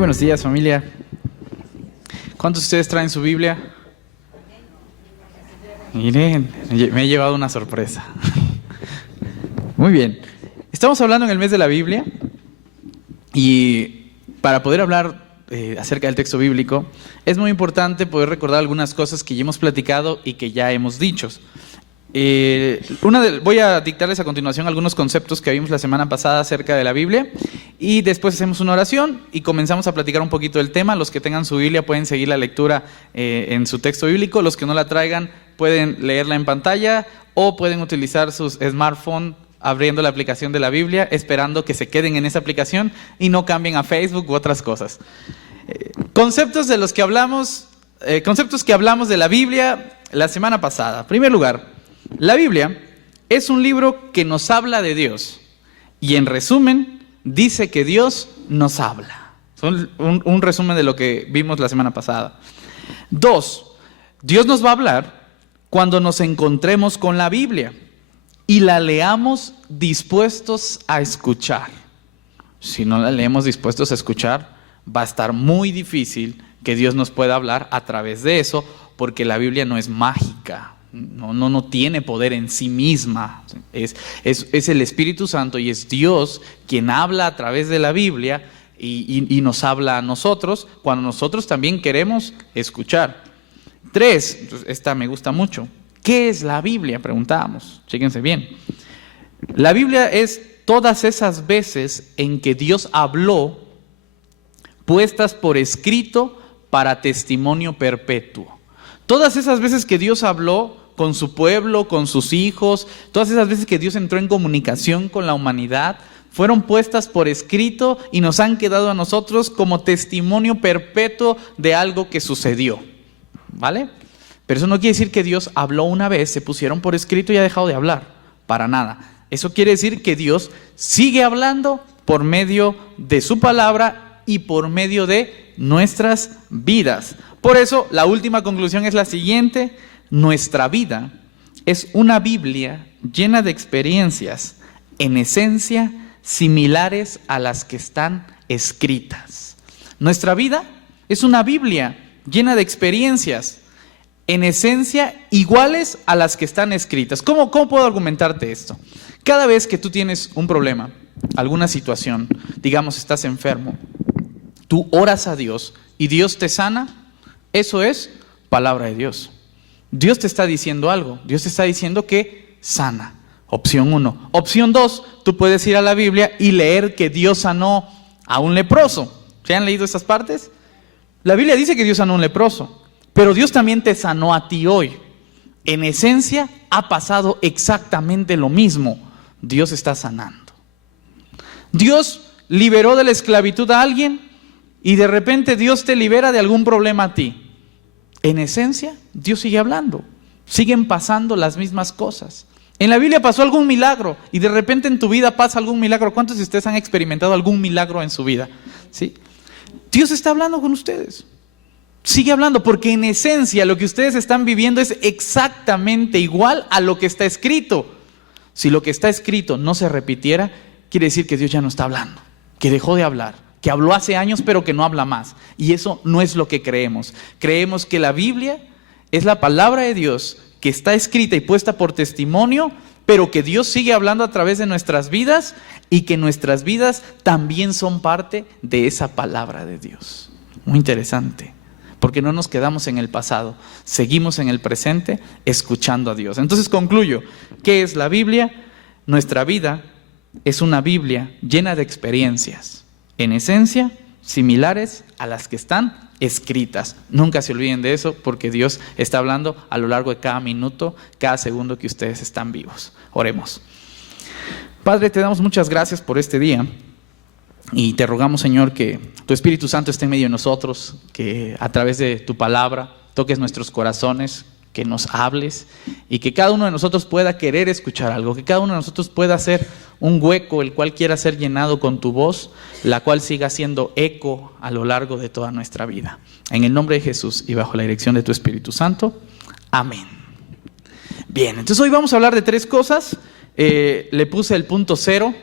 buenos días, familia. ¿Cuántos de ustedes traen su Biblia? Miren, me he llevado una sorpresa. Muy bien. Estamos hablando en el mes de la Biblia y para poder hablar acerca del texto bíblico es muy importante poder recordar algunas cosas que ya hemos platicado y que ya hemos dicho. Voy a dictarles a continuación algunos conceptos que vimos la semana pasada acerca de la Biblia y después hacemos una oración y comenzamos a platicar un poquito del tema. Los que tengan su Biblia pueden seguir la lectura en su texto bíblico. Los que no la traigan pueden leerla en pantalla o pueden utilizar sus smartphones abriendo la aplicación de la Biblia, esperando que se queden en esa aplicación y no cambien a Facebook u otras cosas. Conceptos que hablamos de la Biblia la semana pasada. En primer lugar, la Biblia es un libro que nos habla de Dios y en resumen dice que Dios nos habla. Un resumen de lo que vimos la semana pasada. 2, Dios nos va a hablar cuando nos encontremos con la Biblia y la leamos dispuestos a escuchar. Si no la leemos dispuestos a escuchar, va a estar muy difícil que Dios nos pueda hablar a través de eso, porque la Biblia no es mágica. No tiene poder en sí misma. Es el Espíritu Santo y es Dios quien habla a través de la Biblia y nos habla a nosotros cuando nosotros también queremos escuchar. 3, esta me gusta mucho. ¿Qué es la Biblia? Preguntábamos. Chéquense bien. La Biblia es todas esas veces en que Dios habló, puestas por escrito para testimonio perpetuo. Todas esas veces que Dios habló con su pueblo, con sus hijos, todas esas veces que Dios entró en comunicación con la humanidad, fueron puestas por escrito y nos han quedado a nosotros como testimonio perpetuo de algo que sucedió. ¿Vale? Pero eso no quiere decir que Dios habló una vez, se pusieron por escrito y ha dejado de hablar. Para nada. Eso quiere decir que Dios sigue hablando por medio de su palabra y por medio de nuestras vidas. Por eso, la última conclusión es la siguiente: nuestra vida es una Biblia llena de experiencias, en esencia, similares a las que están escritas. Nuestra vida es una Biblia llena de experiencias, en esencia, iguales a las que están escritas. ¿Cómo puedo argumentarte esto? Cada vez que tú tienes un problema, alguna situación, digamos estás enfermo, tú oras a Dios y Dios te sana. Eso es palabra de Dios. Dios te está diciendo algo. Dios te está diciendo que sana. Opción 1. Opción 2, tú puedes ir a la Biblia y leer que Dios sanó a un leproso. ¿Se han leído esas partes? La Biblia dice que Dios sanó a un leproso, pero Dios también te sanó a ti hoy. En esencia, ha pasado exactamente lo mismo. Dios está sanando. Dios liberó de la esclavitud a alguien y de repente Dios te libera de algún problema a ti. En esencia, Dios sigue hablando. Siguen pasando las mismas cosas. En la Biblia pasó algún milagro y de repente en tu vida pasa algún milagro. ¿Cuántos de ustedes han experimentado algún milagro en su vida? ¿Sí? Dios está hablando con ustedes. Sigue hablando porque en esencia lo que ustedes están viviendo es exactamente igual a lo que está escrito. Si lo que está escrito no se repitiera, quiere decir que Dios ya no está hablando, que dejó de hablar, que habló hace años pero que no habla más. Y eso no es lo que creemos. Creemos que la Biblia es la palabra de Dios que está escrita y puesta por testimonio, pero que Dios sigue hablando a través de nuestras vidas y que nuestras vidas también son parte de esa palabra de Dios. Muy interesante, porque no nos quedamos en el pasado, seguimos en el presente escuchando a Dios. Entonces concluyo, ¿qué es la Biblia? Nuestra vida es una Biblia llena de experiencias, en esencia, similares a las que están escritas. Nunca se olviden de eso, porque Dios está hablando a lo largo de cada minuto, cada segundo que ustedes están vivos. Oremos. Padre, te damos muchas gracias por este día y te rogamos, Señor, que tu Espíritu Santo esté en medio de nosotros, que a través de tu palabra toques nuestros corazones, que nos hables y que cada uno de nosotros pueda querer escuchar algo, que cada uno de nosotros pueda hacer un hueco el cual quiera ser llenado con tu voz, la cual siga siendo eco a lo largo de toda nuestra vida. En el nombre de Jesús y bajo la dirección de tu Espíritu Santo. Amén. Bien, entonces hoy vamos a hablar de 3 cosas. Le puse el punto 0,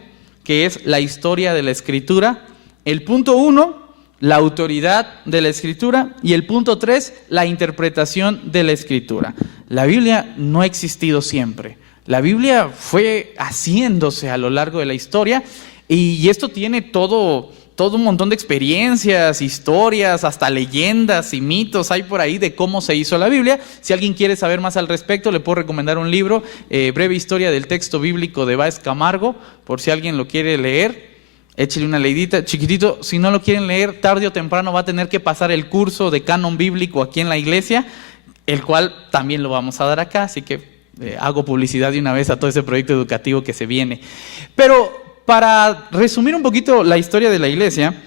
que es la historia de la Escritura. El punto 1 la autoridad de la Escritura. Y el punto 3, la interpretación de la Escritura. La Biblia no ha existido siempre. La Biblia fue haciéndose a lo largo de la historia y esto tiene todo un montón de experiencias, historias, hasta leyendas y mitos hay por ahí de cómo se hizo la Biblia. Si alguien quiere saber más al respecto, le puedo recomendar un libro, Breve Historia del Texto Bíblico de Báez Camargo, por si alguien lo quiere leer. Échale una leidita, chiquitito. Si no lo quieren leer, tarde o temprano va a tener que pasar el curso de canon bíblico aquí en la iglesia, el cual también lo vamos a dar acá, así que hago publicidad de una vez a todo ese proyecto educativo que se viene. Pero para resumir un poquito la historia de la iglesia,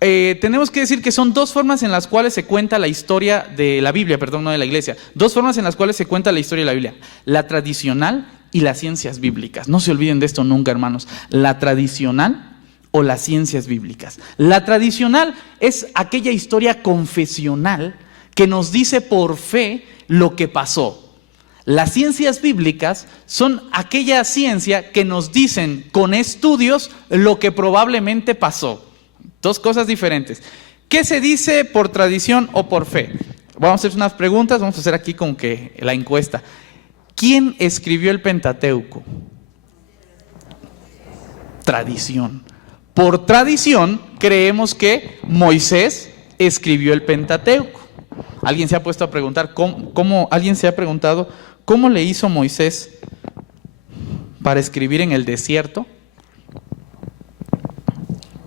tenemos que decir que son dos formas en las cuales se cuenta la historia de la Biblia, perdón, no de la iglesia. Dos formas en las cuales se cuenta la historia de la Biblia: la tradicional y las ciencias bíblicas. No se olviden de esto nunca, hermanos. La tradicional o las ciencias bíblicas. La tradicional es aquella historia confesional que nos dice por fe lo que pasó. Las ciencias bíblicas son aquella ciencia que nos dicen con estudios lo que probablemente pasó. Dos cosas diferentes. ¿Qué se dice por tradición o por fe? Vamos a hacer unas preguntas, vamos a hacer aquí como que la encuesta. ¿Quién escribió el Pentateuco? Tradición. Por tradición creemos que Moisés escribió el Pentateuco. ¿Alguien se ha puesto a preguntar alguien se ha preguntado cómo le hizo Moisés para escribir en el desierto?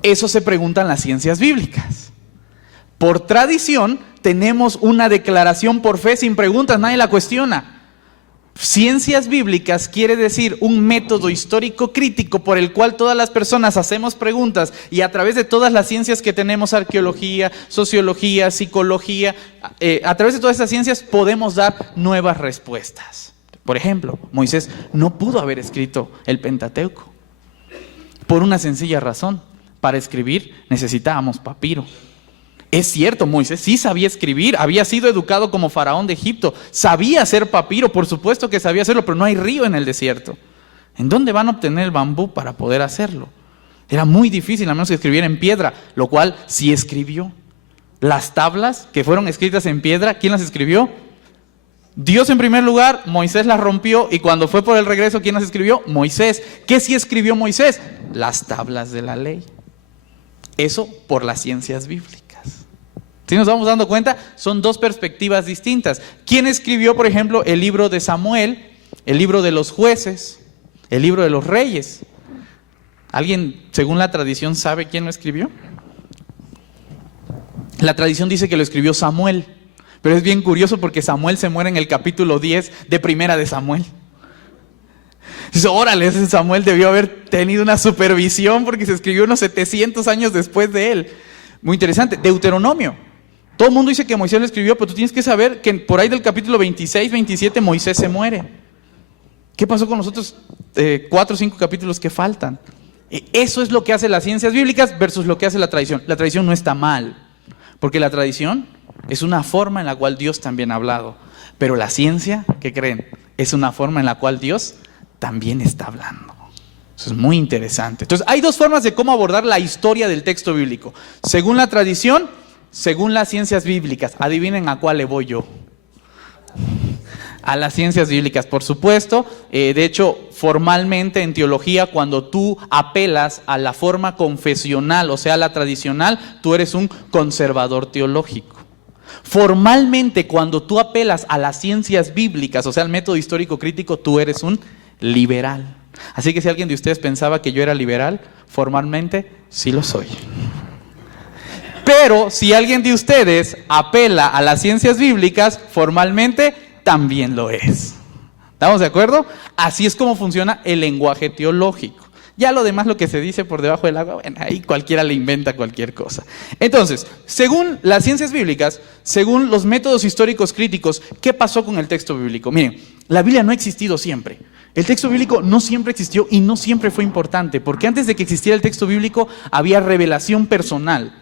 Eso se preguntan las ciencias bíblicas. Por tradición tenemos una declaración por fe sin preguntas, nadie la cuestiona. Ciencias bíblicas quiere decir un método histórico crítico por el cual todas las personas hacemos preguntas y a través de todas las ciencias que tenemos, arqueología, sociología, psicología, a través de todas estas ciencias podemos dar nuevas respuestas. Por ejemplo, Moisés no pudo haber escrito el Pentateuco por una sencilla razón: para escribir necesitábamos papiro. Es cierto, Moisés sí sabía escribir, había sido educado como faraón de Egipto, sabía hacer papiro, por supuesto que sabía hacerlo, pero no hay río en el desierto. ¿En dónde van a obtener el bambú para poder hacerlo? Era muy difícil, a menos que escribiera en piedra, lo cual sí escribió. Las tablas que fueron escritas en piedra, ¿quién las escribió? Dios en primer lugar, Moisés las rompió y cuando fue por el regreso, ¿quién las escribió? Moisés. ¿Qué sí escribió Moisés? Las tablas de la ley. Eso por las ciencias bíblicas. Si nos vamos dando cuenta, son dos perspectivas distintas. ¿Quién escribió, por ejemplo, el libro de Samuel, el libro de los jueces, el libro de los reyes? ¿Alguien, según la tradición, sabe quién lo escribió? La tradición dice que lo escribió Samuel, pero es bien curioso porque Samuel se muere en el capítulo 10 de Primera de Samuel. Dice, órale, ese Samuel debió haber tenido una supervisión porque se escribió unos 700 años después de él. Muy interesante. Deuteronomio. Todo el mundo dice que Moisés lo escribió, pero tú tienes que saber que por ahí del capítulo 26, 27, Moisés se muere. ¿Qué pasó con los otros 4 o 5 capítulos que faltan? Eso es lo que hace las ciencias bíblicas versus lo que hace la tradición. La tradición no está mal, porque la tradición es una forma en la cual Dios también ha hablado. Pero la ciencia, ¿qué creen? Es una forma en la cual Dios también está hablando. Eso es muy interesante. Entonces, hay dos formas de cómo abordar la historia del texto bíblico. Según la tradición, según las ciencias bíblicas. Adivinen a cuál le voy yo. A las ciencias bíblicas, por supuesto. De hecho, formalmente en teología, cuando tú apelas a la forma confesional, o sea, la tradicional, tú eres un conservador teológico. Formalmente, cuando tú apelas a las ciencias bíblicas, o sea, al método histórico crítico, tú eres un liberal. Así que si alguien de ustedes pensaba que yo era liberal, formalmente sí lo soy. Pero si alguien de ustedes apela a las ciencias bíblicas, formalmente también lo es. ¿Estamos de acuerdo? Así es como funciona el lenguaje teológico. Ya lo demás, lo que se dice por debajo del agua, bueno, ahí cualquiera le inventa cualquier cosa. Entonces, según las ciencias bíblicas, según los métodos históricos críticos, ¿qué pasó con el texto bíblico? Miren, la Biblia no ha existido siempre. El texto bíblico no siempre existió y no siempre fue importante, porque antes de que existiera el texto bíblico había revelación personal.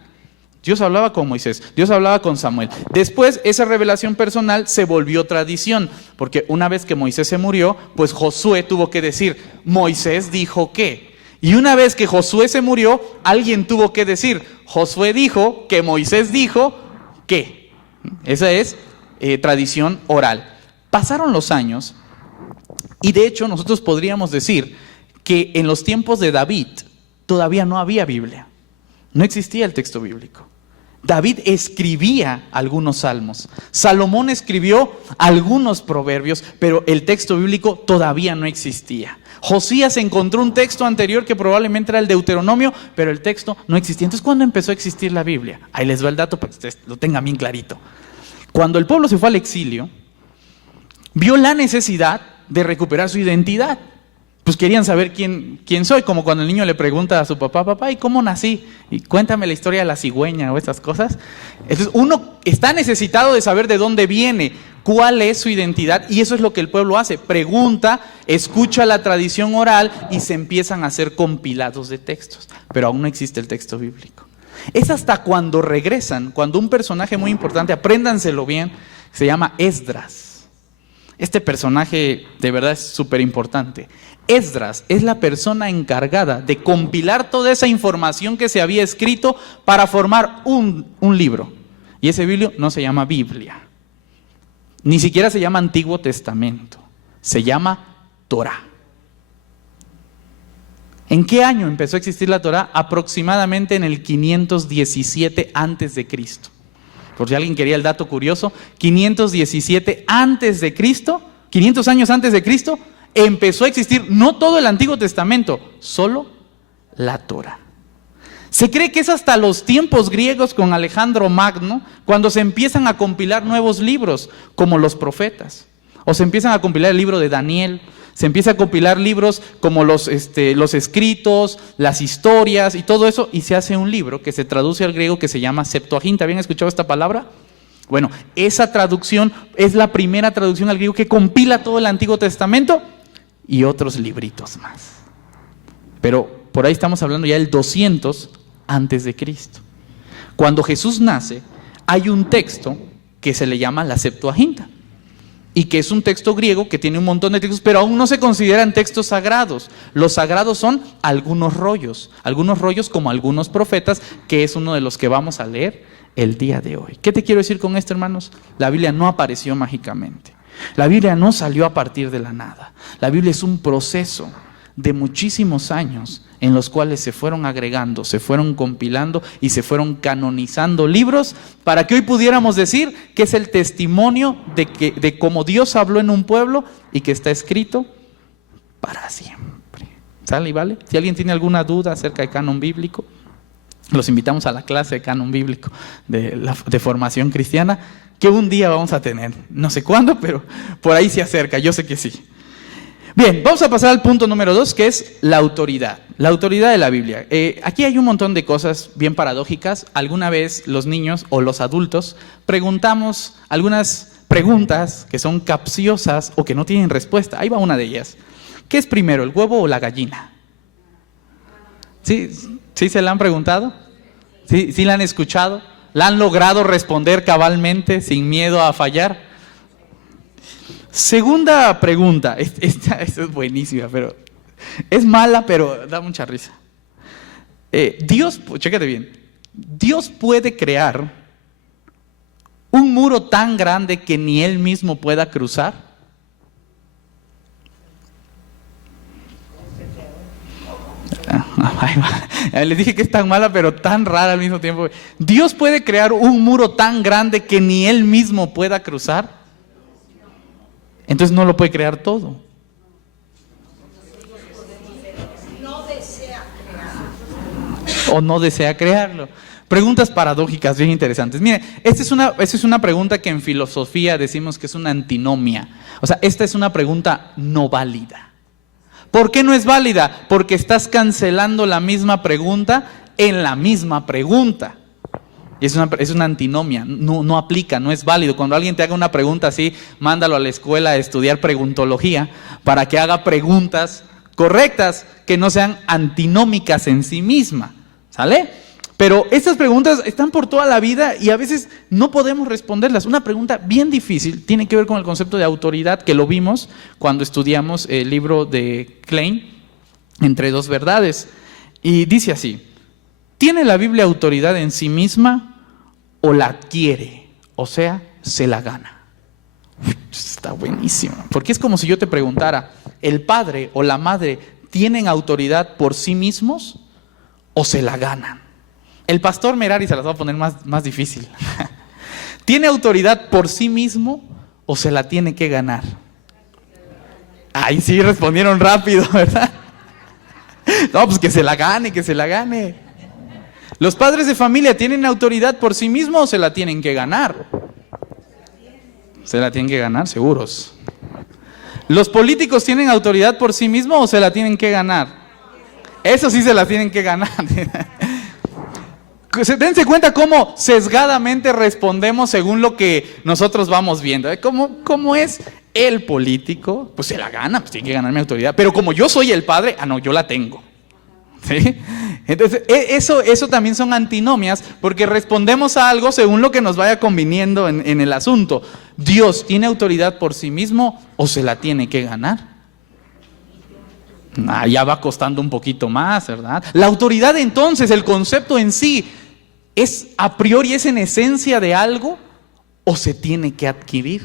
Dios hablaba con Moisés, Dios hablaba con Samuel. Después esa revelación personal se volvió tradición, porque una vez que Moisés se murió, pues Josué tuvo que decir, Moisés dijo qué. Y una vez que Josué se murió, alguien tuvo que decir, Josué dijo que Moisés dijo que. Esa es tradición oral. Pasaron los años y de hecho nosotros podríamos decir que en los tiempos de David todavía no había Biblia. No existía el texto bíblico. David escribía algunos salmos. Salomón escribió algunos proverbios, pero el texto bíblico todavía no existía. Josías encontró un texto anterior que probablemente era el Deuteronomio, pero el texto no existía. Entonces, ¿cuándo empezó a existir la Biblia? Ahí les va el dato para que ustedes lo tengan bien clarito. Cuando el pueblo se fue al exilio, vio la necesidad de recuperar su identidad. Pues querían saber quién soy, como cuando el niño le pregunta a su papá, papá, ¿y cómo nací? Y cuéntame la historia de la cigüeña o esas cosas. Entonces uno está necesitado de saber de dónde viene, cuál es su identidad, y eso es lo que el pueblo hace. Pregunta, escucha la tradición oral y se empiezan a hacer compilados de textos, pero aún no existe el texto bíblico. Es hasta cuando regresan, cuando un personaje muy importante, apréndanselo bien, se llama Esdras. Este personaje de verdad es súper importante. Esdras es la persona encargada de compilar toda esa información que se había escrito para formar un libro. Y ese libro no se llama Biblia. Ni siquiera se llama Antiguo Testamento. Se llama Torá. ¿En qué año empezó a existir la Torá? Aproximadamente en el 517 antes de Cristo. Por si alguien quería el dato curioso, 517 antes de Cristo, 500 años antes de Cristo, empezó a existir no todo el Antiguo Testamento, solo la Torá. Se cree que es hasta los tiempos griegos con Alejandro Magno cuando se empiezan a compilar nuevos libros, como los profetas, o se empiezan a compilar el libro de Daniel, se empieza a compilar libros como los escritos, las historias y todo eso, y se hace un libro que se traduce al griego que se llama Septuaginta. ¿Habían escuchado esta palabra? Bueno, esa traducción es la primera traducción al griego que compila todo el Antiguo Testamento y otros libritos más. Pero por ahí estamos hablando ya del 200 antes de Cristo. Cuando Jesús nace, hay un texto que se le llama la Septuaginta y que es un texto griego que tiene un montón de textos, pero aún no se consideran textos sagrados. Los sagrados son algunos rollos como algunos profetas, que es uno de los que vamos a leer el día de hoy. ¿Qué te quiero decir con esto, hermanos? La Biblia no apareció mágicamente. La Biblia no salió a partir de la nada. La Biblia es un proceso de muchísimos años en los cuales se fueron agregando, se fueron compilando y se fueron canonizando libros para que hoy pudiéramos decir que es el testimonio de cómo Dios habló en un pueblo y que está escrito para siempre. ¿Sale y vale? Si alguien tiene alguna duda acerca del canon bíblico, los invitamos a la clase de canon bíblico de formación cristiana, que un día vamos a tener. No sé cuándo, pero por ahí se acerca, yo sé que sí. Bien, vamos a pasar al punto número 2, que es la autoridad de la Biblia. Aquí hay un montón de cosas bien paradójicas. Alguna vez los niños o los adultos preguntamos algunas preguntas que son capciosas o que no tienen respuesta. Ahí va una de ellas. ¿Qué es primero, el huevo o la gallina? ¿Sí se la han preguntado? ¿Sí la han escuchado? ¿La han logrado responder cabalmente sin miedo a fallar? Segunda pregunta, esta es buenísima, pero es mala, pero da mucha risa. Chécate bien, Dios puede crear un muro tan grande que ni Él mismo pueda cruzar. Les dije que es tan mala, pero tan rara al mismo tiempo. Dios puede crear un muro tan grande que ni Él mismo pueda cruzar. Entonces no lo puede crear todo. O no desea crearlo. Preguntas paradójicas bien interesantes. Mire, esta es una pregunta que en filosofía decimos que es una antinomia. O sea, esta es una pregunta no válida. ¿Por qué no es válida? Porque estás cancelando la misma pregunta en la misma pregunta. Y es una antinomia, no aplica, no es válido. Cuando alguien te haga una pregunta así, mándalo a la escuela a estudiar preguntología para que haga preguntas correctas que no sean antinómicas en sí misma, ¿sale? Pero estas preguntas están por toda la vida y a veces no podemos responderlas. Una pregunta bien difícil tiene que ver con el concepto de autoridad, que lo vimos cuando estudiamos el libro de Klein. entre dos verdades. Y dice así: ¿tiene la Biblia autoridad en sí misma o la adquiere? O sea, se la gana. Está buenísimo. Porque es como si yo te preguntara, ¿el padre o la madre tienen autoridad por sí mismos o se la ganan? El pastor Merari se las va a poner más difícil. ¿Tiene autoridad por sí mismo o se la tiene que ganar? Ahí sí respondieron rápido, ¿verdad? No, pues que se la gane, que se la gane. ¿Los padres de familia tienen autoridad por sí mismos o se la tienen que ganar? Se la tienen que ganar, seguros. ¿Los políticos tienen autoridad por sí mismos o se la tienen que ganar? Eso sí se la tienen que ganar. Dense cuenta cómo sesgadamente respondemos según lo que nosotros vamos viendo. ¿Cómo es el político? Pues se la gana, pues tiene que ganar mi autoridad. Pero como yo soy el padre, no, yo la tengo. ¿Sí? Entonces, eso también son antinomias, porque respondemos a algo según lo que nos vaya conviniendo en el asunto. ¿Dios tiene autoridad por sí mismo o se la tiene que ganar? Ya va costando un poquito más, ¿verdad? La autoridad, entonces, el concepto en sí, ¿es a priori, es en esencia de algo o se tiene que adquirir?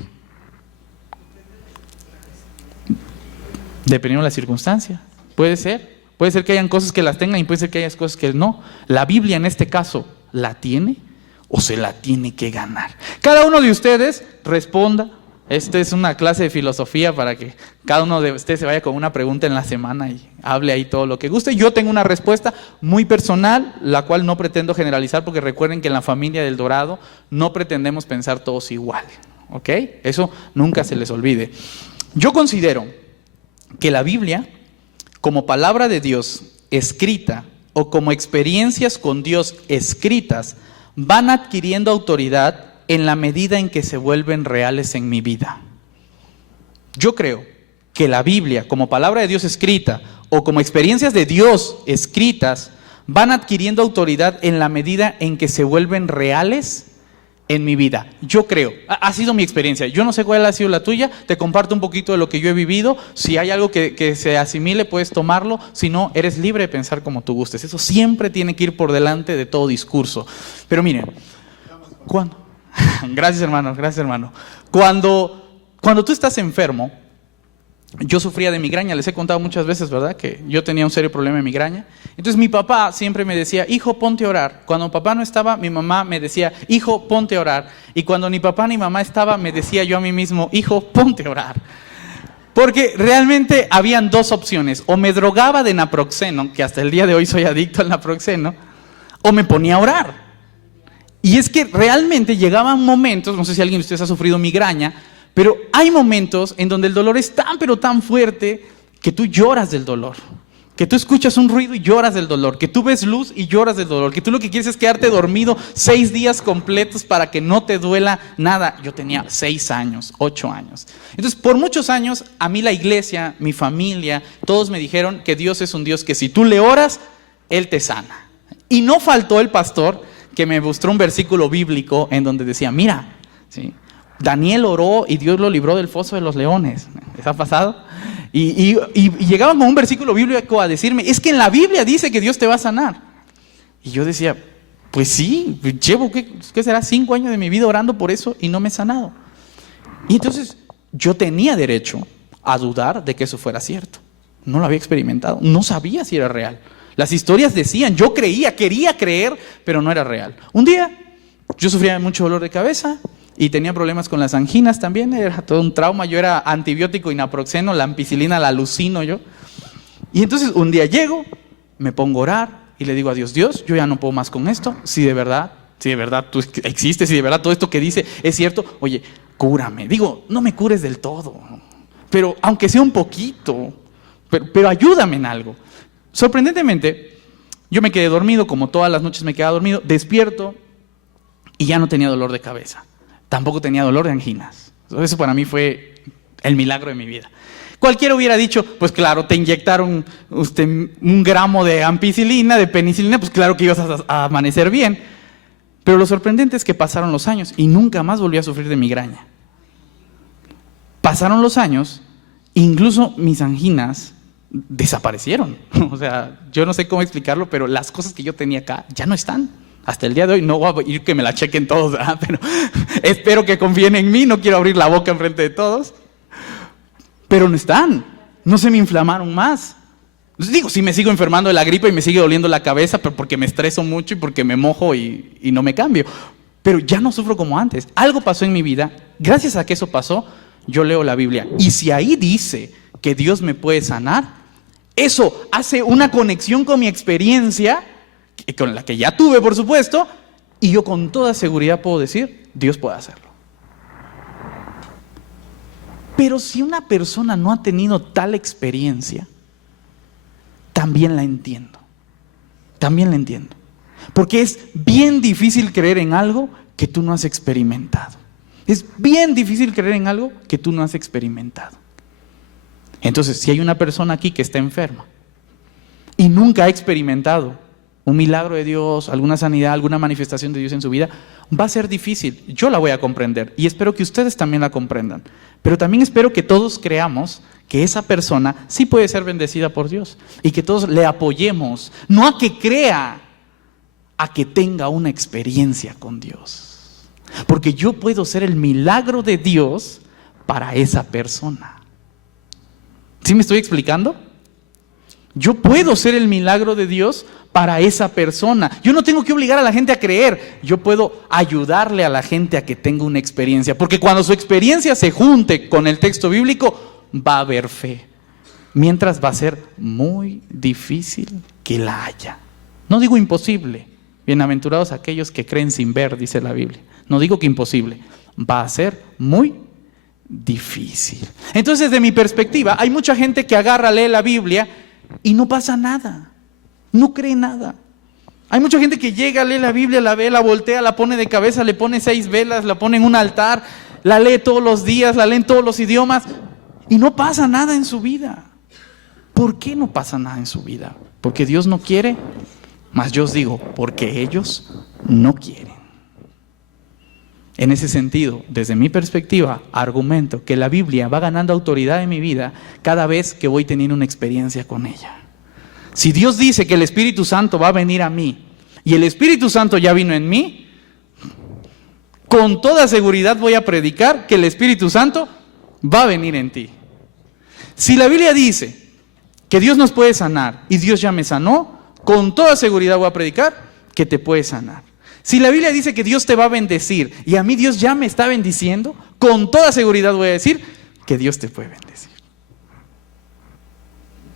Dependiendo de la circunstancia. Puede ser que hayan cosas que las tengan y puede ser que haya cosas que no. La Biblia en este caso, ¿la tiene o se la tiene que ganar? Cada uno de ustedes responda. Esta es una clase de filosofía para que cada uno de ustedes se vaya con una pregunta en la semana y hable ahí todo lo que guste. Yo tengo una respuesta muy personal, la cual no pretendo generalizar, porque recuerden que en la familia del Dorado no pretendemos pensar todos igual, ¿ok? Eso nunca se les olvide. Yo considero que la Biblia, como palabra de Dios escrita o como experiencias con Dios escritas, van adquiriendo autoridad en la medida en que se vuelven reales en mi vida. Yo creo que la Biblia, como palabra de Dios escrita o como experiencias de Dios escritas, van adquiriendo autoridad en la medida en que se vuelven reales en mi vida. Yo creo, ha sido mi experiencia. Yo no sé cuál ha sido la tuya, te comparto un poquito de lo que yo he vivido. Si hay algo que se asimile, puedes tomarlo. Si no, eres libre de pensar como tú gustes. Eso siempre tiene que ir por delante de todo discurso. Pero miren, Gracias hermano. Cuando tú estás enfermo, yo sufría de migraña, les he contado muchas veces, ¿verdad? Que yo tenía un serio problema de migraña. Entonces mi papá siempre me decía, hijo, ponte a orar. Cuando papá no estaba, mi mamá me decía, hijo, ponte a orar. Y cuando ni papá ni mamá estaba, me decía yo a mí mismo, hijo, ponte a orar. Porque realmente habían dos opciones: o me drogaba de naproxeno, que hasta el día de hoy soy adicto al naproxeno, o me ponía a orar. Y es que realmente llegaban momentos, no sé si alguien de ustedes ha sufrido migraña, pero hay momentos en donde el dolor es tan pero tan fuerte que tú lloras del dolor, que tú escuchas un ruido y lloras del dolor, que tú ves luz y lloras del dolor, que tú lo que quieres es quedarte dormido 6 días completos para que no te duela nada. Yo tenía 6 años, 8 años. Entonces, por muchos años, a mí la iglesia, mi familia, todos me dijeron que Dios es un Dios que si tú le oras, Él te sana. Y no faltó el pastor que me mostró un versículo bíblico en donde decía, mira, ¿sí? Daniel oró y Dios lo libró del foso de los leones. ¿Les ha pasado? Y llegaban con un versículo bíblico a decirme, es que en la Biblia dice que Dios te va a sanar. Y yo decía, pues sí, llevo, ¿qué será? 5 años de mi vida orando por eso y no me he sanado. Y entonces yo tenía derecho a dudar de que eso fuera cierto. No lo había experimentado, no sabía si era real. Las historias decían, yo creía, quería creer, pero no era real. Un día yo sufría de mucho dolor de cabeza y tenía problemas con las anginas también, era todo un trauma. Yo era antibiótico y naproxeno, la ampicilina la alucino yo. Y entonces un día llego, me pongo a orar y le digo a Dios, Dios, yo ya no puedo más con esto. Si de verdad tú existes, si de verdad todo esto que dice es cierto, oye, cúrame. Digo, no me cures del todo, pero aunque sea un poquito, pero ayúdame en algo. Sorprendentemente, yo me quedé dormido, como todas las noches me quedaba dormido, despierto y ya no tenía dolor de cabeza. Tampoco tenía dolor de anginas. Eso para mí fue el milagro de mi vida. Cualquiera hubiera dicho, pues claro, te inyectaron un gramo de ampicilina, de penicilina, pues claro que ibas a amanecer bien. Pero lo sorprendente es que pasaron los años y nunca más volví a sufrir de migraña. Pasaron los años, incluso mis anginas desaparecieron. O sea, yo no sé cómo explicarlo, pero las cosas que yo tenía acá ya no están. Hasta el día de hoy no voy a ir que me la chequen todos, ¿verdad? Pero espero que confíen en mí, no quiero abrir la boca enfrente de todos. Pero no están, no se me inflamaron más. Digo, sí me sigo enfermando de la gripe y me sigue doliendo la cabeza, pero porque me estreso mucho y porque me mojo y no me cambio. Pero ya no sufro como antes. Algo pasó en mi vida, gracias a que eso pasó, yo leo la Biblia. Y si ahí dice que Dios me puede sanar, eso hace una conexión con mi experiencia, con la que ya tuve, por supuesto, y yo con toda seguridad puedo decir, Dios puede hacerlo. Pero si una persona no ha tenido tal experiencia, también la entiendo. También la entiendo. Porque es bien difícil creer en algo que tú no has experimentado. Es bien difícil creer en algo que tú no has experimentado. Entonces, si hay una persona aquí que está enferma y nunca ha experimentado un milagro de Dios, alguna sanidad, alguna manifestación de Dios en su vida, va a ser difícil. Yo la voy a comprender y espero que ustedes también la comprendan. Pero también espero que todos creamos que esa persona sí puede ser bendecida por Dios y que todos le apoyemos, no a que crea, a que tenga una experiencia con Dios. Porque yo puedo ser el milagro de Dios para esa persona. ¿Sí me estoy explicando? Yo puedo ser el milagro de Dios para esa persona. Yo no tengo que obligar a la gente a creer. Yo puedo ayudarle a la gente a que tenga una experiencia. Porque cuando su experiencia se junte con el texto bíblico, va a haber fe. Mientras va a ser muy difícil que la haya. No digo imposible. Bienaventurados aquellos que creen sin ver, dice la Biblia. No digo que imposible. Va a ser muy difícil. Entonces, de mi perspectiva, hay mucha gente que agarra, lee la Biblia y no pasa nada. No cree nada. Hay mucha gente que llega, lee la Biblia, la ve, la voltea, la pone de cabeza, le pone 6 velas, la pone en un altar, la lee todos los días, la lee en todos los idiomas y no pasa nada en su vida. ¿Por qué no pasa nada en su vida? ¿Porque Dios no quiere? Mas yo os digo, porque ellos no quieren. En ese sentido, desde mi perspectiva, argumento que la Biblia va ganando autoridad en mi vida cada vez que voy teniendo una experiencia con ella. Si Dios dice que el Espíritu Santo va a venir a mí y el Espíritu Santo ya vino en mí, con toda seguridad voy a predicar que el Espíritu Santo va a venir en ti. Si la Biblia dice que Dios nos puede sanar y Dios ya me sanó, con toda seguridad voy a predicar que te puede sanar. Si la Biblia dice que Dios te va a bendecir y a mí Dios ya me está bendiciendo, con toda seguridad voy a decir que Dios te puede bendecir.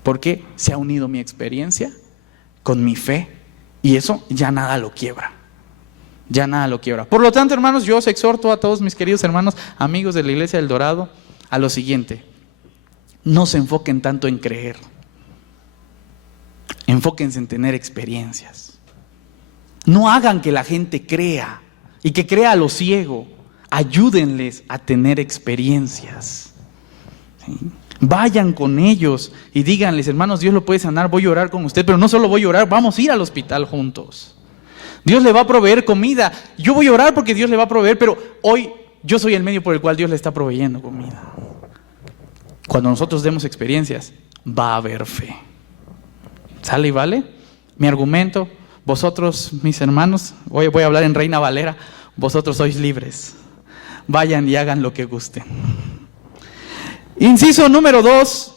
Porque se ha unido mi experiencia con mi fe y eso ya nada lo quiebra. Ya nada lo quiebra. Por lo tanto, hermanos, yo os exhorto a todos mis queridos hermanos, amigos de la Iglesia del Dorado, a lo siguiente. No se enfoquen tanto en creer. Enfóquense en tener experiencias. No hagan que la gente crea y que crea a lo ciego. Ayúdenles a tener experiencias. ¿Sí? Vayan con ellos y díganles, hermanos, Dios lo puede sanar, voy a orar con usted, pero no solo voy a orar, vamos a ir al hospital juntos. Dios le va a proveer comida. Yo voy a orar porque Dios le va a proveer, pero hoy yo soy el medio por el cual Dios le está proveyendo comida. Cuando nosotros demos experiencias, va a haber fe. ¿Sale y vale? Mi argumento, vosotros, mis hermanos, hoy voy a hablar en Reina Valera, vosotros sois libres. Vayan y hagan lo que gusten. Inciso número 2,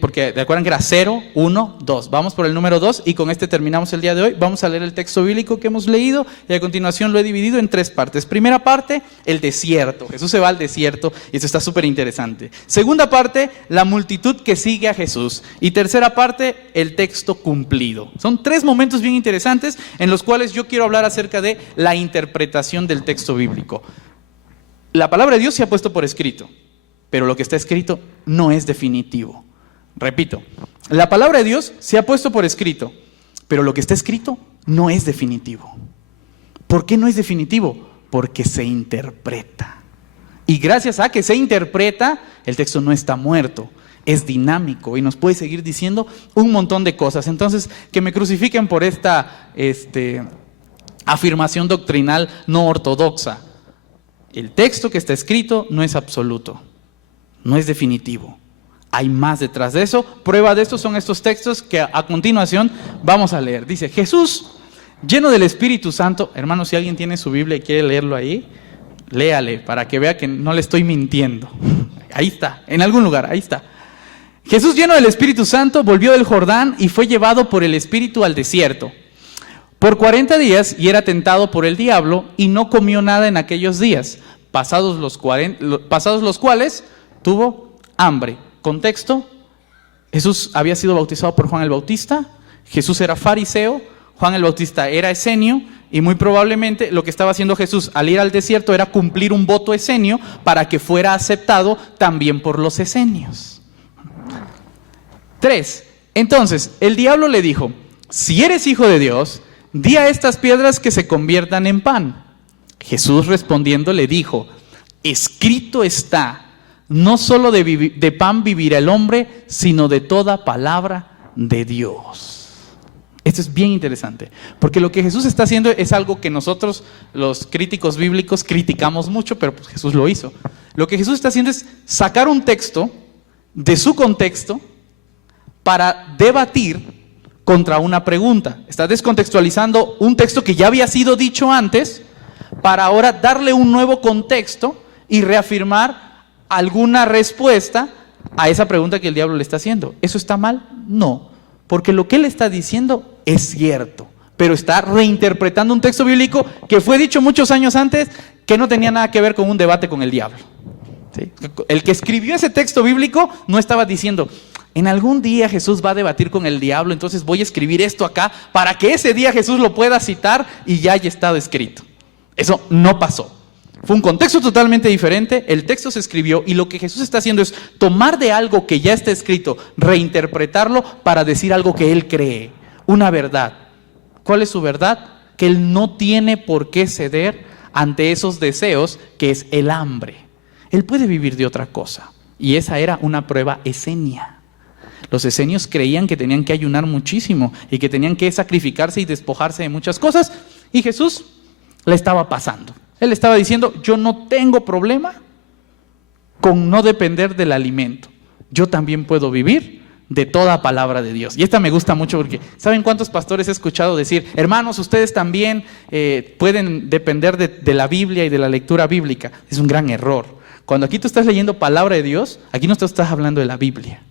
porque recuerdan que era 0, 1, 2. Vamos por el número 2 y con este terminamos el día de hoy. Vamos a leer el texto bíblico que hemos leído y a continuación lo he dividido en 3 partes. Primera parte, el desierto. Jesús se va al desierto y esto está súper interesante. Segunda parte, la multitud que sigue a Jesús. Y tercera parte, el texto cumplido. Son 3 momentos bien interesantes en los cuales yo quiero hablar acerca de la interpretación del texto bíblico. La palabra de Dios se ha puesto por escrito, pero lo que está escrito no es definitivo. Repito, la palabra de Dios se ha puesto por escrito, pero lo que está escrito no es definitivo. ¿Por qué no es definitivo? Porque se interpreta. Y gracias a que se interpreta, el texto no está muerto, es dinámico y nos puede seguir diciendo un montón de cosas. Entonces, que me crucifiquen por esta afirmación doctrinal no ortodoxa. El texto que está escrito no es absoluto. No es definitivo. Hay más detrás de eso. Prueba de esto son estos textos que a continuación vamos a leer. Dice, Jesús, lleno del Espíritu Santo. Hermano, si alguien tiene su Biblia y quiere leerlo ahí, léale para que vea que no le estoy mintiendo. Ahí está, en algún lugar, ahí está. Jesús, lleno del Espíritu Santo, volvió del Jordán y fue llevado por el Espíritu al desierto por 40 días, y era tentado por el diablo, y no comió nada en aquellos días, pasados los cuales tuvo hambre. Contexto: Jesús había sido bautizado por Juan el Bautista. Jesús era fariseo, Juan el Bautista era esenio, y muy probablemente lo que estaba haciendo Jesús al ir al desierto era cumplir un voto esenio para que fuera aceptado también por los esenios. 3. Entonces el diablo le dijo: si eres hijo de Dios, di a estas piedras que se conviertan en pan. Jesús respondiendo le dijo: escrito está, no solo de pan vivirá el hombre, sino de toda palabra de Dios. Esto es bien interesante, porque lo que Jesús está haciendo es algo que nosotros, los críticos bíblicos, criticamos mucho, pero pues Jesús lo hizo. Lo que Jesús está haciendo es sacar un texto de su contexto para debatir contra una pregunta. Está descontextualizando un texto que ya había sido dicho antes para ahora darle un nuevo contexto y reafirmar alguna respuesta a esa pregunta que el diablo le está haciendo. ¿Eso está mal? No, porque lo que él está diciendo es cierto, pero está reinterpretando un texto bíblico que fue dicho muchos años antes, que no tenía nada que ver con un debate con el diablo. ¿Sí? El que escribió ese texto bíblico no estaba diciendo: en algún día Jesús va a debatir con el diablo, entonces voy a escribir esto acá para que ese día Jesús lo pueda citar y ya haya estado escrito. Eso no pasó. Fue un contexto totalmente diferente, el texto se escribió, y lo que Jesús está haciendo es tomar de algo que ya está escrito, reinterpretarlo para decir algo que él cree, una verdad. ¿Cuál es su verdad? Que él no tiene por qué ceder ante esos deseos, que es el hambre. Él puede vivir de otra cosa, y esa era una prueba esenia. Los esenios creían que tenían que ayunar muchísimo y que tenían que sacrificarse y despojarse de muchas cosas, y Jesús le estaba pasando. Él estaba diciendo: yo no tengo problema con no depender del alimento. Yo también puedo vivir de toda palabra de Dios. Y esta me gusta mucho porque ¿saben cuántos pastores he escuchado decir: hermanos, ustedes también pueden depender de la Biblia y de la lectura bíblica? Es un gran error. Cuando aquí tú estás leyendo palabra de Dios, aquí no te estás hablando de la Biblia.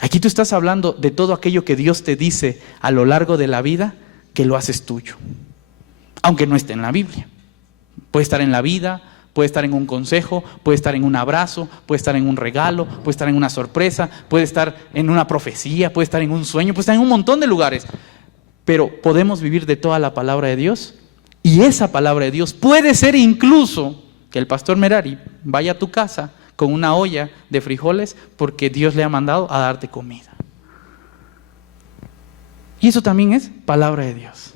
Aquí tú estás hablando de todo aquello que Dios te dice a lo largo de la vida, que lo haces tuyo, aunque no esté en la Biblia. Puede estar en la vida, puede estar en un consejo, puede estar en un abrazo, puede estar en un regalo, puede estar en una sorpresa, puede estar en una profecía, puede estar en un sueño, puede estar en un montón de lugares. Pero podemos vivir de toda la palabra de Dios, y esa palabra de Dios puede ser incluso que el pastor Merari vaya a tu casa con una olla de frijoles porque Dios le ha mandado a darte comida. Y eso también es palabra de Dios.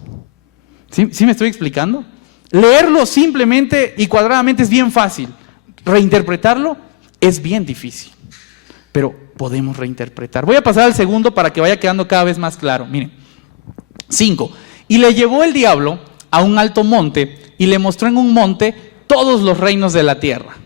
¿Sí me estoy explicando? Leerlo simplemente y cuadradamente es bien fácil. Reinterpretarlo es bien difícil. Pero podemos reinterpretar. Voy a pasar al segundo para que vaya quedando cada vez más claro. Miren. 5. Y le llevó el diablo a un alto monte y le mostró en un monte todos los reinos de la tierra.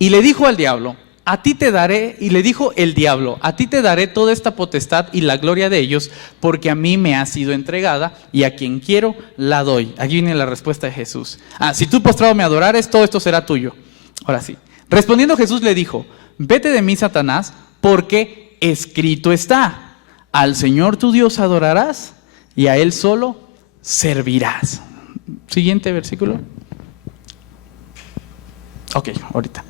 Y le dijo al diablo: a ti te daré, y le dijo el diablo: a ti te daré toda esta potestad y la gloria de ellos, porque a mí me ha sido entregada, y a quien quiero la doy. Aquí viene la respuesta de Jesús. Si tú postrado me adorares, todo esto será tuyo. Ahora sí. Respondiendo Jesús le dijo: vete de mí, Satanás, porque escrito está: al Señor tu Dios adorarás, y a Él solo servirás. Siguiente versículo. Ok, ahorita.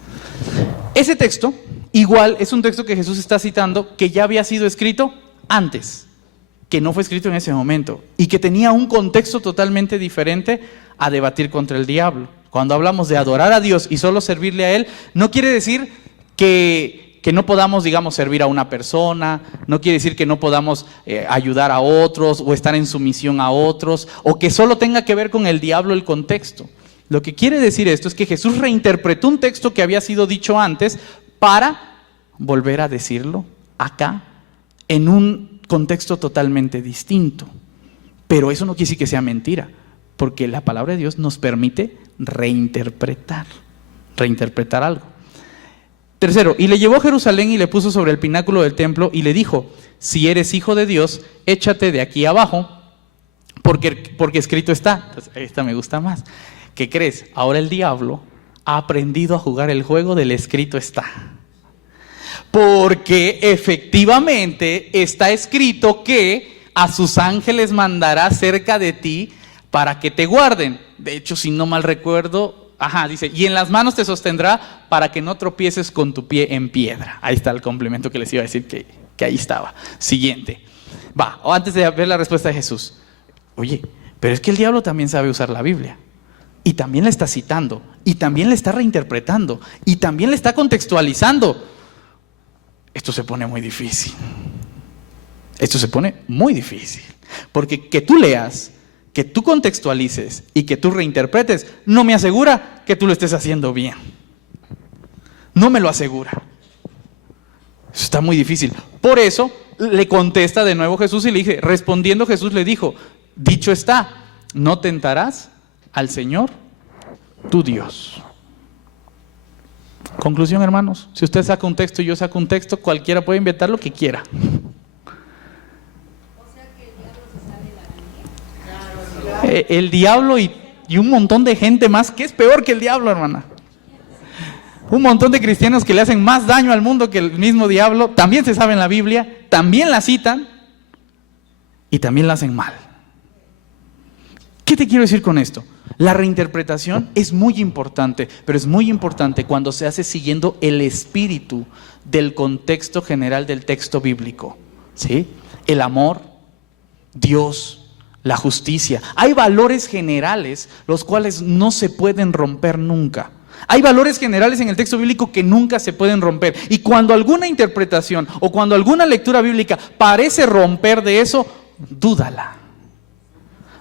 Ese texto, igual, es un texto que Jesús está citando, que ya había sido escrito antes, que no fue escrito en ese momento, y que tenía un contexto totalmente diferente a debatir contra el diablo. Cuando hablamos de adorar a Dios y solo servirle a Él, no quiere decir que no podamos, digamos, servir a una persona, no quiere decir que no podamos ayudar a otros o estar en sumisión a otros, o que solo tenga que ver con el diablo el contexto. Lo que quiere decir esto es que Jesús reinterpretó un texto que había sido dicho antes para volver a decirlo acá en un contexto totalmente distinto. Pero eso no quiere decir que sea mentira, porque la palabra de Dios nos permite reinterpretar algo. Tercero, y le llevó a Jerusalén y le puso sobre el pináculo del templo y le dijo: si eres hijo de Dios, échate de aquí abajo, porque escrito está. Entonces, esta me gusta más. ¿Qué crees? Ahora el diablo ha aprendido a jugar el juego del escrito está. Porque efectivamente está escrito que a sus ángeles mandará cerca de ti para que te guarden. De hecho, si no mal recuerdo, dice, y en las manos te sostendrá para que no tropieces con tu pie en piedra. Ahí está el complemento que les iba a decir que ahí estaba. Siguiente. Antes de ver la respuesta de Jesús. Oye, pero es que el diablo también sabe usar la Biblia. Y también la está citando. Y también la está reinterpretando. Y también la está contextualizando. Esto se pone muy difícil. Esto se pone muy difícil. Porque que tú leas, que tú contextualices y que tú reinterpretes, no me asegura que tú lo estés haciendo bien. No me lo asegura. Eso está muy difícil. Por eso le contesta de nuevo Jesús y le dice, respondiendo Jesús le dijo, dicho está, no tentarás al Señor tu Dios. Conclusión, hermanos, si usted saca un texto y yo saco un texto, cualquiera puede inventar lo que quiera. O sea que el diablo se sabe la Biblia. El diablo y un montón de gente más, que es peor que el diablo, hermana. Un montón de cristianos que le hacen más daño al mundo que el mismo diablo, también se saben la Biblia, también la citan y también la hacen mal. ¿Qué te quiero decir con esto? La reinterpretación es muy importante, pero es muy importante cuando se hace siguiendo el espíritu del contexto general del texto bíblico. ¿Sí? El amor, Dios, la justicia. Hay valores generales los cuales no se pueden romper nunca. Hay valores generales en el texto bíblico que nunca se pueden romper. Y cuando alguna interpretación o cuando alguna lectura bíblica parece romper de eso, dúdala.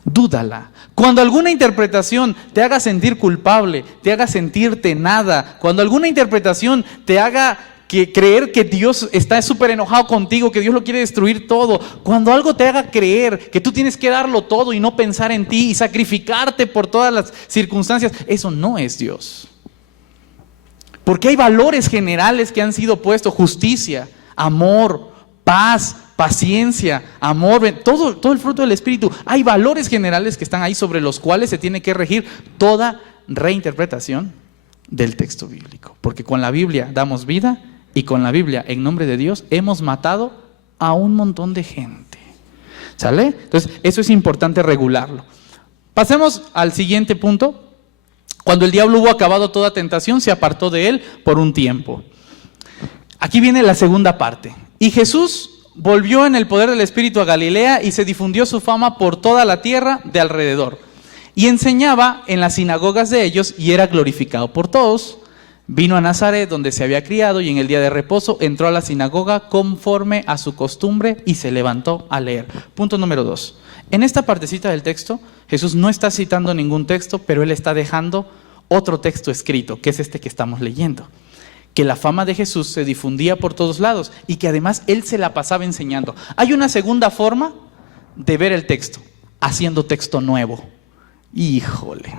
Dúdala. Cuando alguna interpretación te haga sentir culpable, te haga sentirte nada, cuando alguna interpretación te haga creer que Dios está súper enojado contigo, que Dios lo quiere destruir todo, cuando algo te haga creer que tú tienes que darlo todo y no pensar en ti y sacrificarte por todas las circunstancias, eso no es Dios. Porque hay valores generales que han sido puestos: justicia, amor, paz, paciencia, amor, todo el fruto del Espíritu. Hay valores generales que están ahí sobre los cuales se tiene que regir toda reinterpretación del texto bíblico. Porque con la Biblia damos vida y con la Biblia, en nombre de Dios, hemos matado a un montón de gente. ¿Sale? Entonces, eso es importante regularlo. Pasemos al siguiente punto. Cuando el diablo hubo acabado toda tentación, se apartó de él por un tiempo. Aquí viene la segunda parte. Y Jesús volvió en el poder del Espíritu a Galilea y se difundió su fama por toda la tierra de alrededor. Y enseñaba en las sinagogas de ellos y era glorificado por todos. Vino a Nazaret, donde se había criado, y en el día de reposo entró a la sinagoga conforme a su costumbre y se levantó a leer. Punto número 2. En esta partecita del texto, Jesús no está citando ningún texto, pero Él está dejando otro texto escrito, que es este que estamos leyendo. Que la fama de Jesús se difundía por todos lados y que además Él se la pasaba enseñando. Hay una segunda forma de ver el texto, haciendo texto nuevo. Híjole,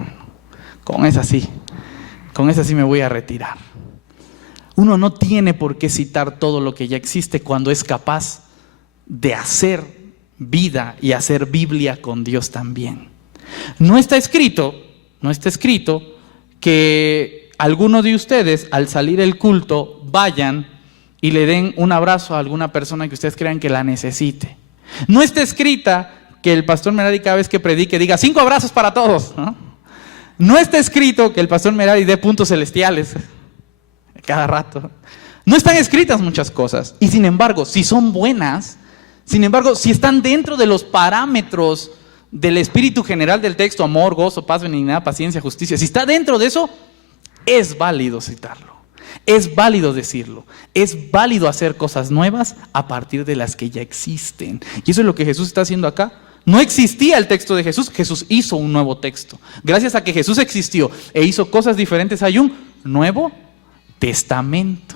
con esa sí me voy a retirar. Uno no tiene por qué citar todo lo que ya existe cuando es capaz de hacer vida y hacer Biblia con Dios también. No está escrito que algunos de ustedes al salir del culto vayan y le den un abrazo a alguna persona que ustedes crean que la necesite. No está escrita que el pastor Merari cada vez que predique diga 5 abrazos para todos, ¿no? No está escrito que el pastor Merari dé puntos celestiales cada rato. No están escritas muchas cosas. Y sin embargo, si son buenas, si están dentro de los parámetros del espíritu general del texto, amor, gozo, paz, benignidad, paciencia, justicia, si está dentro de eso, es válido citarlo. Es válido decirlo. Es válido hacer cosas nuevas a partir de las que ya existen. Y eso es lo que Jesús está haciendo acá. No existía el texto de Jesús, Jesús hizo un nuevo texto. Gracias a que Jesús existió e hizo cosas diferentes, hay un nuevo testamento.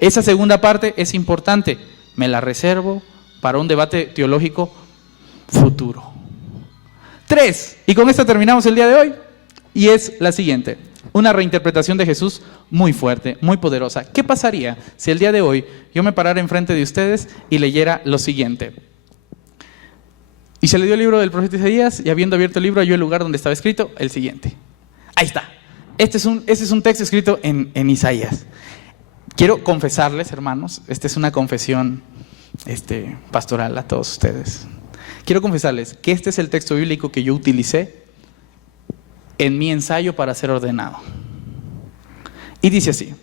Esa segunda parte es importante, me la reservo para un debate teológico futuro. 3, y con esto terminamos el día de hoy, y es la siguiente. Una reinterpretación de Jesús muy fuerte, muy poderosa. ¿Qué pasaría si el día de hoy yo me parara enfrente de ustedes y leyera lo siguiente? Y se le dio el libro del profeta Isaías, y habiendo abierto el libro, halló el lugar donde estaba escrito el siguiente. Ahí está. Este es un texto escrito en Isaías. Quiero confesarles, hermanos, esta es una confesión pastoral a todos ustedes. Quiero confesarles que este es el texto bíblico que yo utilicé en mi ensayo para ser ordenado. Y dice así: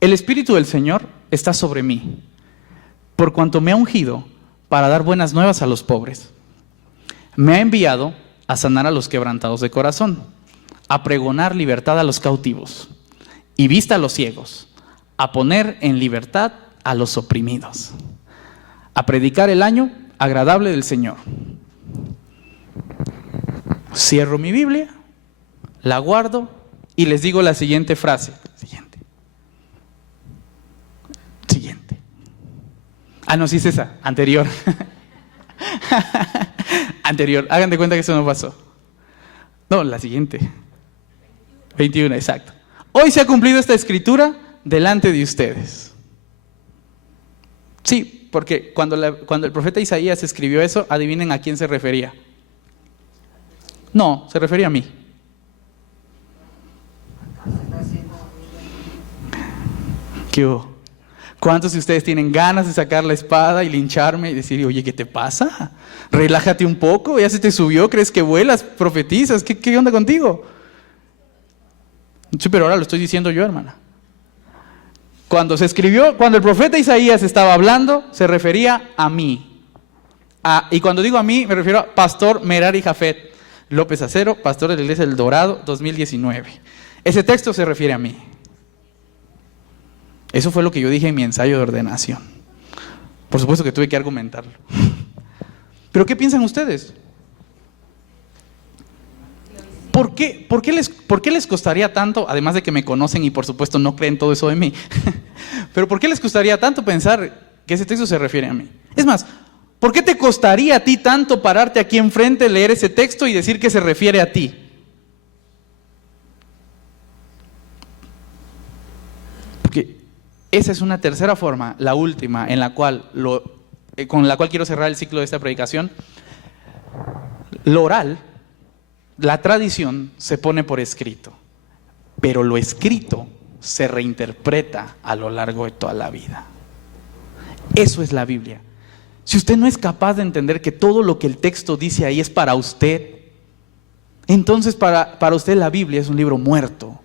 el Espíritu del Señor está sobre mí, por cuanto me ha ungido para dar buenas nuevas a los pobres. Me ha enviado a sanar a los quebrantados de corazón, a pregonar libertad a los cautivos y vista a los ciegos, a poner en libertad a los oprimidos, a predicar el año agradable del Señor. Cierro mi Biblia, la guardo y les digo la siguiente frase. Siguiente. Ah, no, sí es esa, anterior. Anterior, hagan de cuenta que eso no pasó. No, la siguiente. 21, exacto. Hoy se ha cumplido esta escritura delante de ustedes. Sí, porque cuando el profeta Isaías escribió eso, adivinen a quién se refería. No, se refería a mí. ¿Qué hubo? ¿Cuántos de ustedes tienen ganas de sacar la espada y lincharme y decir, oye, ¿qué te pasa? Relájate un poco, ya se te subió, crees que vuelas, profetizas, ¿qué onda contigo? Sí, pero ahora lo estoy diciendo yo, hermana. Cuando el profeta Isaías estaba hablando, se refería a mí. Y cuando digo a mí, me refiero a Pastor Merari Jafet López Acero, pastor de la Iglesia del Dorado, 2019. Ese texto se refiere a mí. Eso fue lo que yo dije en mi ensayo de ordenación. Por supuesto que tuve que argumentarlo. ¿Pero qué piensan ustedes? ¿Por qué les costaría tanto, además de que me conocen y por supuesto no creen todo eso de mí, pero por qué les costaría tanto pensar que ese texto se refiere a mí? Es más, ¿por qué te costaría a ti tanto pararte aquí enfrente, leer ese texto y decir que se refiere a ti? Porque esa es una tercera forma, la última, con la cual quiero cerrar el ciclo de esta predicación. Lo oral, la tradición se pone por escrito, pero lo escrito se reinterpreta a lo largo de toda la vida. Eso es la Biblia. Si usted no es capaz de entender que todo lo que el texto dice ahí es para usted, entonces para usted la Biblia es un libro muerto.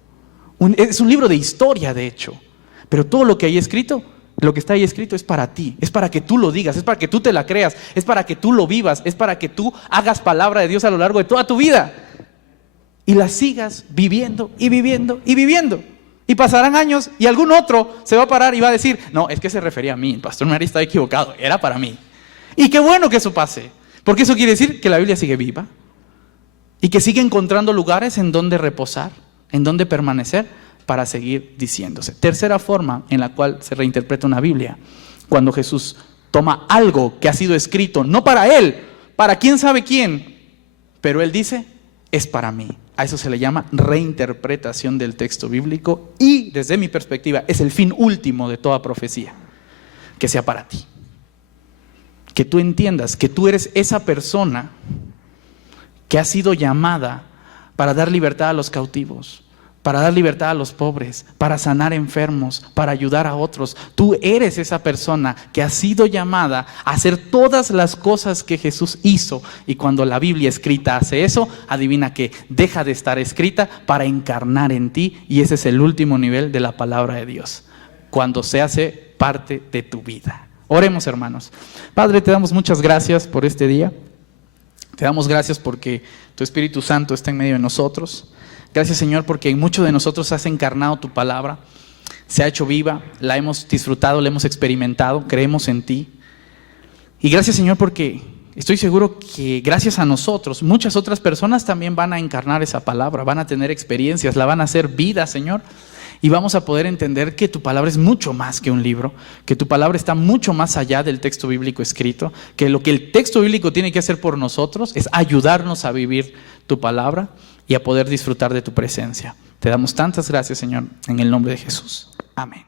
Es un libro de historia, de hecho. Pero todo lo que hay escrito, lo que está ahí escrito es para ti, es para que tú lo digas, es para que tú te la creas, es para que tú lo vivas, es para que tú hagas palabra de Dios a lo largo de toda tu vida y la sigas viviendo y viviendo y viviendo. Y pasarán años y algún otro se va a parar y va a decir, no, es que se refería a mí, el pastor Mari estaba equivocado, era para mí. Y qué bueno que eso pase, porque eso quiere decir que la Biblia sigue viva y que sigue encontrando lugares en donde reposar, en donde permanecer, para seguir diciéndose. Tercera forma en la cual se reinterpreta una Biblia, cuando Jesús toma algo que ha sido escrito, no para Él, para quién sabe quién, pero Él dice, es para mí. A eso se le llama reinterpretación del texto bíblico y, desde mi perspectiva, es el fin último de toda profecía, que sea para ti. Que tú entiendas que tú eres esa persona que ha sido llamada para dar libertad a los cautivos, para dar libertad a los pobres, para sanar enfermos, para ayudar a otros. Tú eres esa persona que ha sido llamada a hacer todas las cosas que Jesús hizo. Y cuando la Biblia escrita hace eso, adivina que deja de estar escrita para encarnar en ti. Y ese es el último nivel de la palabra de Dios, cuando se hace parte de tu vida. Oremos, hermanos. Padre, te damos muchas gracias por este día. Te damos gracias porque tu Espíritu Santo está en medio de nosotros. Gracias, Señor, porque en muchos de nosotros has encarnado tu palabra, se ha hecho viva, la hemos disfrutado, la hemos experimentado, creemos en ti. Y gracias, Señor, porque estoy seguro que gracias a nosotros, muchas otras personas también van a encarnar esa palabra, van a tener experiencias, la van a hacer vida, Señor. Y vamos a poder entender que tu palabra es mucho más que un libro, que tu palabra está mucho más allá del texto bíblico escrito, que lo que el texto bíblico tiene que hacer por nosotros es ayudarnos a vivir tu palabra y a poder disfrutar de tu presencia. Te damos tantas gracias, Señor, en el nombre de Jesús. Amén.